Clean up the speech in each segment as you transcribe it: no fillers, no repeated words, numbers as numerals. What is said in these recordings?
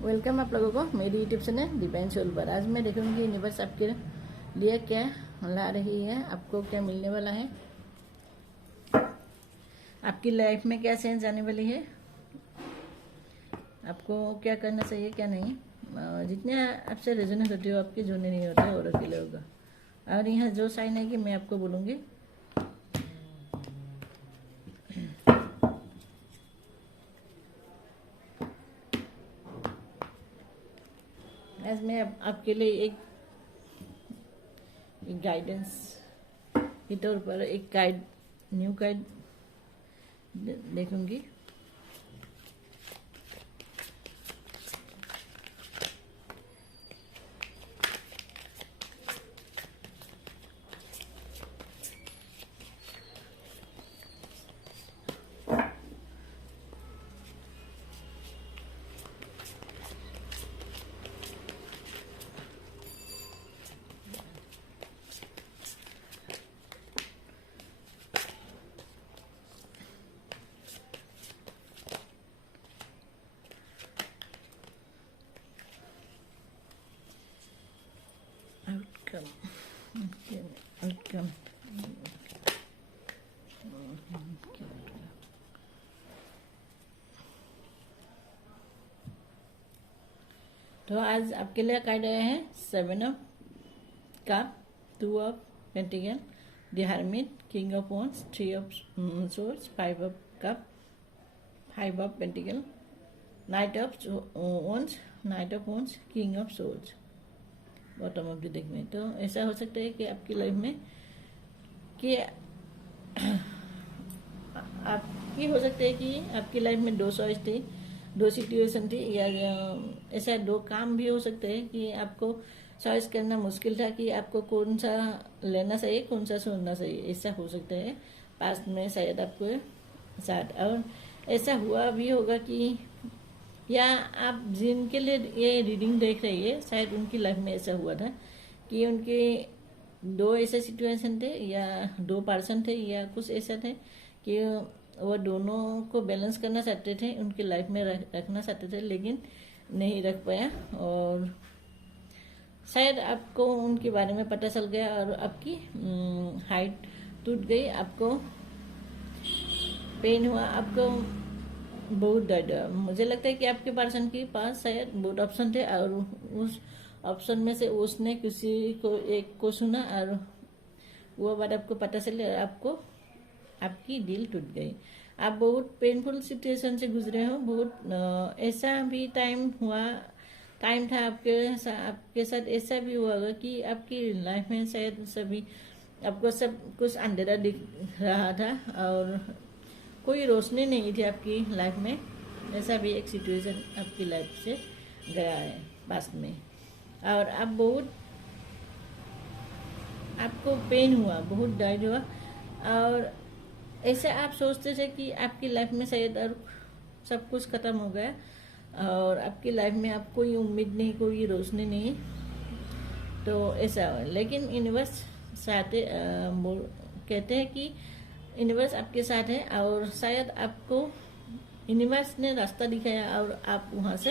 Welcome आप लोगों को मेरी यूट्यूब चैनल डिवाइन सोल पर। आज मैं देखूंगी यूनिवर्स आपके लिए क्या ला रही है, आपको क्या मिलने वाला है, आपकी लाइफ में क्या चेंज आने वाली है, आपको क्या करना चाहिए क्या नहीं। जितने आपसे रेजोनेट होते हो आपके जुड़ने नहीं होते और अकेले होगा। और यहाँ जो साइन है कि मैं आपको बोलूँगी। आज मैं आपके लिए एक गाइडेंस के तौर पर एक गाइड, न्यू गाइड देखूंगी। आउटकम तो आज आपके लिए कार्ड आया है 7 of cup, 2 of pentacle, the hermit, king of wands, 3 of swords, 5 of cup, 5 of pentacle, night of wands, king of swords, bottom of the deck में। तो ऐसा हो सकता है कि आपकी लाइफ में कि आपकी हो सकता है कि आपकी लाइफ में 2 चॉइस थी, 2 सिचुएशन थी, या ऐसा 2 काम भी हो सकते हैं कि आपको चॉइस करना मुश्किल था कि आपको कौन सा लेना चाहिए, कौन सा छोड़ना चाहिए। ऐसा हो सकता है पास्ट में शायद आपको साथ, और ऐसा हुआ भी होगा कि या आप जिनके लिए ये रीडिंग देख रही है शायद उनकी लाइफ में ऐसा हुआ था कि उनके 2 ऐसे सिचुएशन थे या 2 पर्सन थे या कुछ ऐसा थे कि वो दोनों को बैलेंस करना चाहते थे, उनकी लाइफ में रखना चाहते थे, लेकिन नहीं रख पाया। और शायद आपको उनके बारे में पता चल गया और आपकी हाइट टूट गई, आपको पेन हुआ, आपको बहुत दर्द। मुझे लगता है कि आपके पर्सन के पास शायद बहुत ऑप्शन थे और उस ऑप्शन में से उसने किसी को एक को सुना और वो बात आपको पता चली और आपको आपकी दिल टूट गई। आप बहुत पेनफुल सिचुएशन से गुजरे हो, बहुत ऐसा भी टाइम था आपके साथ ऐसा भी हुआ होगा कि आपकी लाइफ में शायद सभी आपको सब कुछ अंधेरा दिख रहा था और कोई रोशनी नहीं थी आपकी लाइफ में। ऐसा भी एक सिचुएशन आपकी लाइफ से गया है पास्ट में, और आप बहुत आपको पेन हुआ, बहुत दर्द हुआ, और ऐसे आप सोचते थे कि आपकी लाइफ में शायद और सब कुछ खत्म हो गया और आपकी लाइफ में आप कोई उम्मीद नहीं, कोई रोशनी नहीं। तो ऐसा, लेकिन यूनिवर्स कहते हैं कि यूनिवर्स आपके साथ है और शायद आपको यूनिवर्स ने रास्ता दिखाया और आप वहाँ से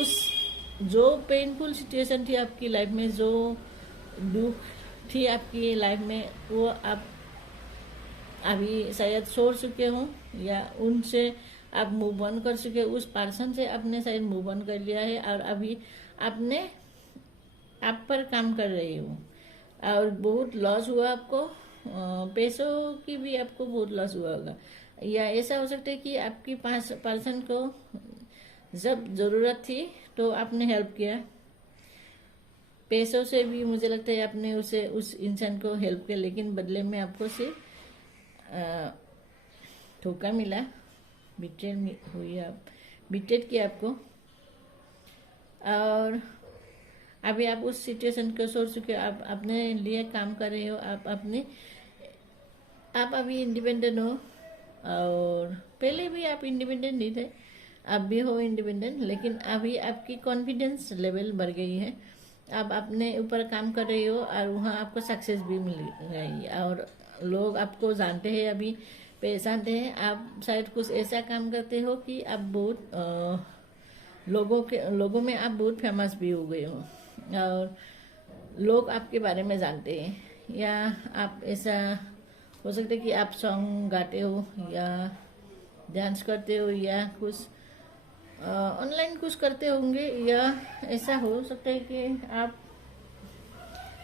उस जो पेनफुल सिचुएशन थी आपकी लाइफ में, जो दुख थी आपकी लाइफ में, वो आप अभी शायद छोड़ चुके हो या उनसे आप मूव ऑन कर चुके हो। उस पर्सन से आपने शायद मूव ऑन कर लिया है और अभी आपने आप पर काम कर रही हो और बहुत लॉस हुआ आपको, पैसों की भी आपको बहुत लॉस हुआ होगा। या ऐसा हो सकता है कि आपकी पर्सन को जब ज़रूरत थी तो आपने हेल्प किया, पैसों से भी मुझे लगता है आपने उस इंसान को हेल्प किया, लेकिन बदले में आपको सिर्फ धोखा मिला, बिट्रेड हुई, आप बिट्रेड किया आपको। और अभी आप उस सिचुएशन को सोच चुके हो, आप अपने लिए काम कर रहे हो, आप अभी इंडिपेंडेंट हो, और पहले भी आप इंडिपेंडेंट नहीं थे, आप भी हो इंडिपेंडेंट, लेकिन अभी आपकी कॉन्फिडेंस लेवल बढ़ गई है, आप अपने ऊपर काम कर रही हो और वहाँ आपको सक्सेस भी मिल रही है और लोग आपको जानते हैं, अभी पहचानते हैं। आप शायद कुछ ऐसा काम करते हो कि आप बहुत लोगों में आप बहुत फेमस भी हो गए हो और लोग आपके बारे में जानते हैं, या आप ऐसा हो सकता है कि आप सॉन्ग गाते हो या डांस करते हो या कुछ ऑनलाइन कुछ करते होंगे, या ऐसा हो सकता है कि आप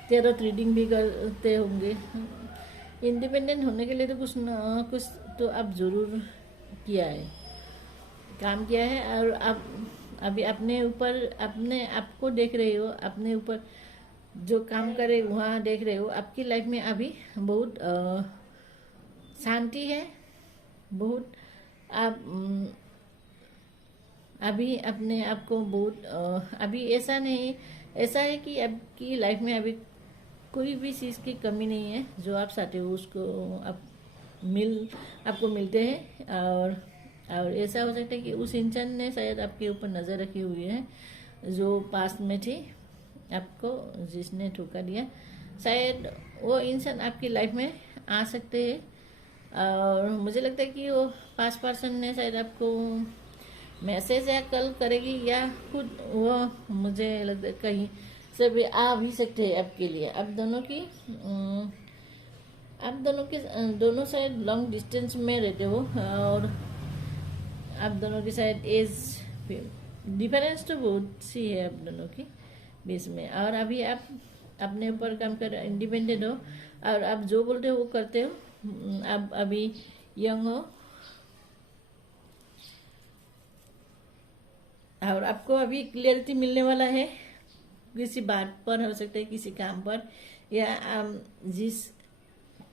टेरर रीडिंग भी करते होंगे। इंडिपेंडेंट होने के लिए तो कुछ न कुछ तो आप ज़रूर किया है, काम किया है, और आप अभी अपने ऊपर अपने आप को देख रहे हो, अपने ऊपर जो काम करे वहाँ देख रहे हो। आपकी लाइफ में अभी बहुत शांति है, बहुत आप अभी अपने आप को बहुत अभी ऐसा नहीं, ऐसा है कि आपकी लाइफ में अभी कोई भी चीज़ की कमी नहीं है। जो आप चाहते हो उसको आप आपको मिलते हैं, और ऐसा हो सकता है कि उस इंसान ने शायद आपके ऊपर नज़र रखी हुई है, जो पास्ट में थी आपको, जिसने धोखा दिया। शायद वो इंसान आपकी लाइफ में आ सकते हैं, और मुझे लगता है कि वो पास्ट पर्सन ने शायद आपको मैसेज या कॉल करेगी, या खुद वो, मुझे लगता है कहीं से भी आ भी सकते हैं आपके लिए। आप दोनों शायद लॉन्ग डिस्टेंस में रहते हो, और आप दोनों की शायद एज डिफरेंस तो बहुत सी है आप दोनों की बीच में। और अभी आप अपने ऊपर काम कर इंडिपेंडेंट हो, और आप जो बोलते हो वो करते हो। आप अभी यंग हो, और आपको अभी क्लियरिटी मिलने वाला है किसी बात पर, हो सकता है किसी काम पर, या जिस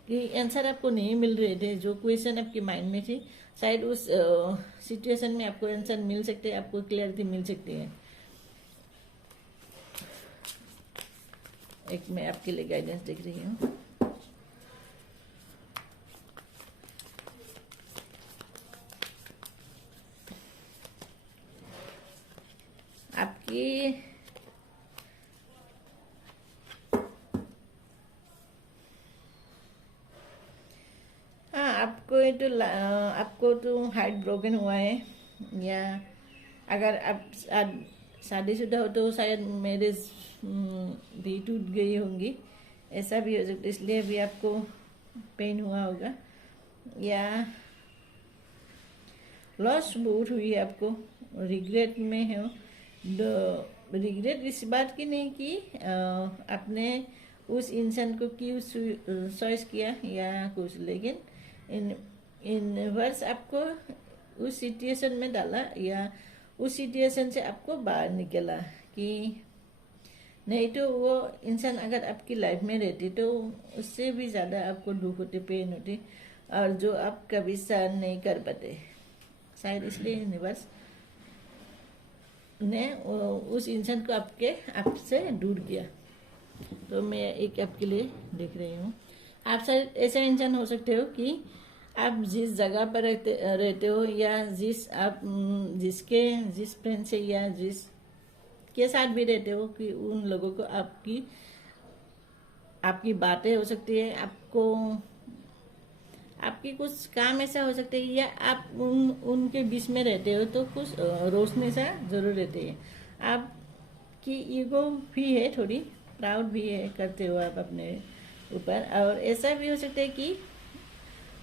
की आंसर आपको नहीं मिल रहे थे, जो क्वेश्चन आपके माइंड में थी, शायद उस सिचुएशन में आपको आंसर मिल सकते हैं, आपको क्लियरिटी मिल सकती है। एक मैं आपके लिए गाइडेंस देख रही हूँ। आपकी आपको तो हार्ट ब्रोकन हुआ है, या अगर आप शादीशुदा हो तो शायद मैरिज भी टूट गई होंगी, ऐसा भी हो सकता है, इसलिए भी आपको पेन हुआ होगा, या लॉस बहुत हुई है आपको, रिग्रेट में हो। रिग्रेट इस बात की नहीं कि आपने उस इंसान को क्यों चॉइस किया या कुछ, लेकिन इन वर्ष आपको उस सिचुएशन में डाला, या उस सिचुएशन से आपको बाहर निकला, कि नहीं तो वो इंसान अगर आपकी लाइफ में रहती तो उससे भी ज़्यादा आपको दुख होती, पेन होती, और जो आप कभी सहन नहीं कर पाते। शायद इसलिए यूनिवर्स ने उस इंसान को आपसे दूर किया। तो मैं एक आपके लिए देख रही हूँ। आप शायद ऐसा इंसान हो सकते हो कि आप जिस जगह पर रहते हो, या जिस फ्रेंड से या जिस के साथ भी रहते हो, कि उन लोगों को आपकी बातें हो सकती है, आपकी कुछ काम ऐसा हो सकता है, या आप उनके बीच में रहते हो तो कुछ रोशनी सा जरूर रहती है। आपकी ईगो भी है, थोड़ी प्राउड भी है, करते हो आप अपने ऊपर। और ऐसा भी हो सकता है कि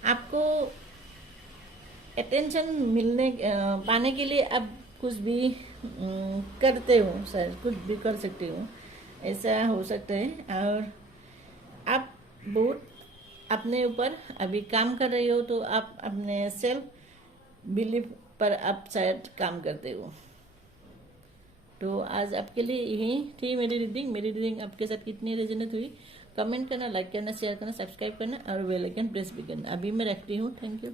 आपको अटेंशन पाने के लिए आप कुछ भी करते हो, शायद कुछ भी कर सकते हो, ऐसा हो सकता है। और आप बहुत अपने ऊपर अभी काम कर रहे हो, तो आप अपने सेल्फ बिलीफ पर आप शायद काम करते हो। तो आज आपके लिए यही थी मेरी रीडिंग आपके साथ कितनी रेजोनेट हुई, कमेंट करना, लाइक करना, शेयर करना, सब्सक्राइब करना, और बेल आइकन प्रेस भी करना। अभी मैं रखती हूँ। Thank you.